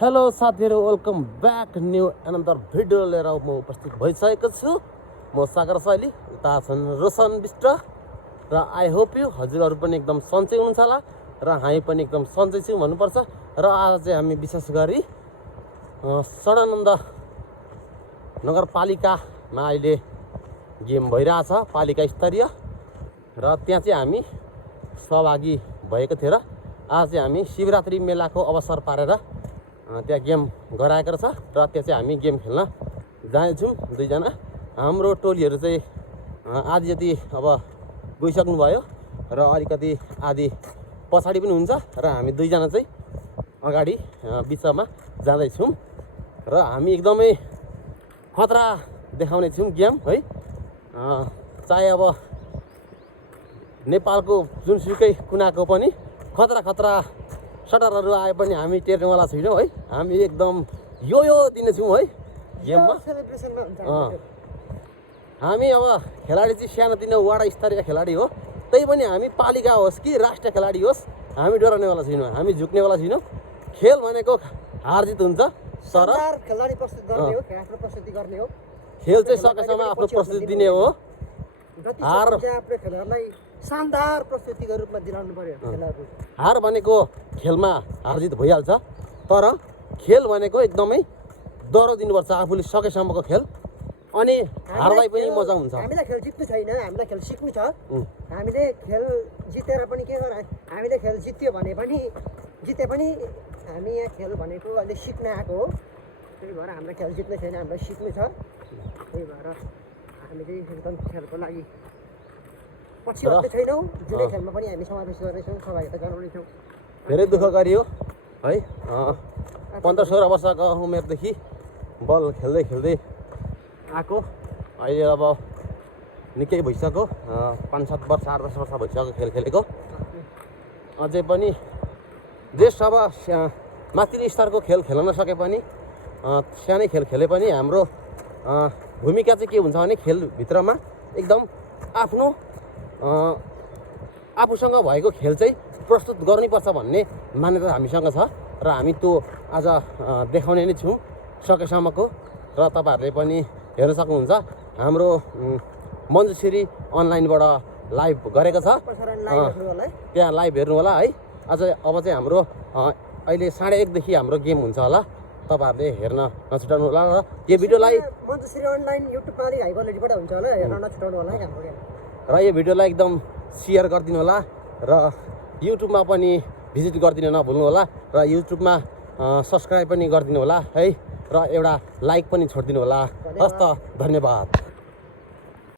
Hello साथीहरू, welcome back new another video लिएर म उपस्थित भइसकेको छु। म सागर शैली, उता छन् रोशन विष्ट र आई होप यु हजुरहरू पनि एकदम सन्चै हुनुहुन्छ होला र हामी पनि एकदम सन्चै छौँ भन्नुपर्छ। र आज चाहिँ हामी विशेष गरी सडानन्द नगरपालिकामा अहिले गेम भइरहेछ पालिका स्तरीय, र त्यहाँ चाहिँ हामी सहभागी भएको थियो। र आज चाहिँ हामी शिवरात्रि मेलाको अवसर पारेर त्यहाँ गेम गराएको छ र त्यहाँ चाहिँ हामी गेम खेल्न जानेछौँ। दुईजना हाम्रो टोलीहरू चाहिँ आधी जति अब गइसक्नु भयो र अलिकति आधी पछाडि पनि हुन्छ र हामी दुईजना चाहिँ अगाडि बिचमा जाँदैछौँ र हामी एकदमै खतरा देखाउने छौँ गेम है। चाहे अब नेपालको जुनसुकै कुनाको पनि खतरा खतरा सटरहरू आए पनि हामी टेर्नेवाला छैनौँ है। हामी एकदम यो दिनेछौँ है गेममा। हामी अब खेलाडी चाहिँ सानोतिनो वडा स्तरीय खेलाडी हो, त्यही पनि हामी पालिका होस् कि राष्ट्रिय खेलाडी होस् हामी डराउनेवाला छैनौँ, हामी झुक्नेवाला छैनौँ। खेल भनेको हार जित हुन्छ, तर खेलाडी प्रस्तुत गर्ने हो, आफ्नो प्रस्तुति गर्ने हो। खेल चाहिँ सकेसम्म आफ्नो प्रस्तुति दिने हो। हार आफ्नो खेलाडीलाई शानदार प्रस्तुतिको रूपमा दिलाउनु पर्यो। खेलाडीहरू हार भनेको खेलमा हार जित भइहाल्छ, तर खेल भनेको एकदमै डरो दिनुपर्छ आफूले सकेसम्मको खेल, अनि हारलाई पनि मजा हुन्छ। हामीलाई खेल जित्नु छैन, हामीलाई खेल सिक्नु छ। हामीले खेल जितेर पनि के गर्नु, हामीले खेल जित्यो भने पनि जिते पनि हामी यहाँ खेल भनेको अहिले सिक्न आएको हो। त्यही भएर हाम्रो खेल जित्नु छैन, हामीलाई सिक्नु छ। त्यही भएर हामीले एकदम खेलको लागि पछि हट्ने छैनौँ। जुनै खेलमा पनि हामी समावेश गर्नेछौँ, सहभागिता गराउनेछौँ। धेरै दुःख गरियो है। 15-16 वर्षको उमेरदेखि बल खेल्दै खेल्दै आएको, अहिले अब निकै भइसक्यो, 5-7 वर्ष 8-10 वर्ष भइसक्यो खेल खेलेको। अझै पनि देश अब माथिल्लो स्तरको खेल खेल्न नसके पनि सानै खेल खेले पनि हाम्रो भूमिका चाहिँ के हुन्छ भने खेलभित्रमा एकदम आफ्नो आफूसँग भएको खेल चाहिँ प्रस्तुत गर्नुपर्छ भन्ने मान्यता हामीसँग छ र हामी त्यो आज देखाउने नै छौँ सकेसम्मको। र तपाईँहरूले पनि हेर्न सक्नुहुन्छ, हाम्रो मञ्जुश्री अनलाइनबाट लाइभ गरेको छ, त्यहाँ लाइभ हेर्नु होला है। अब चाहिँ हाम्रो अहिले 1:30 देखि हाम्रो गेम हुन्छ होला, तपाईँहरूले हेर्न नछुटाउनु होला। र यो भिडियोलाई मञ्जुश्री अनलाइन युट्युबमा अलिक हाई क्वालिटीबाट हुन्छ होला, हेर्न नछुटाउनु होला है हाम्रो गेम। र यो भिडियोलाई एकदम सेयर गरिदिनु होला र युट्युबमा पनि भिजिट गरिदिनु नभुल्नु होला र युट्युबमा सब्सक्राइब पनि गरिदिनु होला है, र एउटा लाइक पनि छोडिदिनु होला। हस् त, धन्यवाद।